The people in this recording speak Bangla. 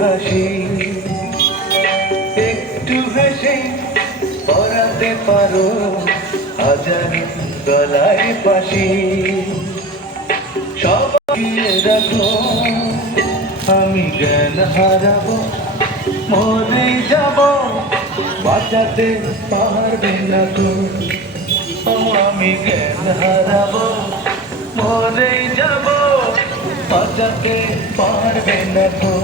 হাসি, একটু হেসে পরাতে পারো হাজার গলায় পাশি। সবাই রাখো আমি জ্ঞান হারাবো, মরে যাব বাঁচাতে পারবে না গো। আমি জ্ঞান হারাবো, মরে যাব বাঁচাতে পারবে না গো।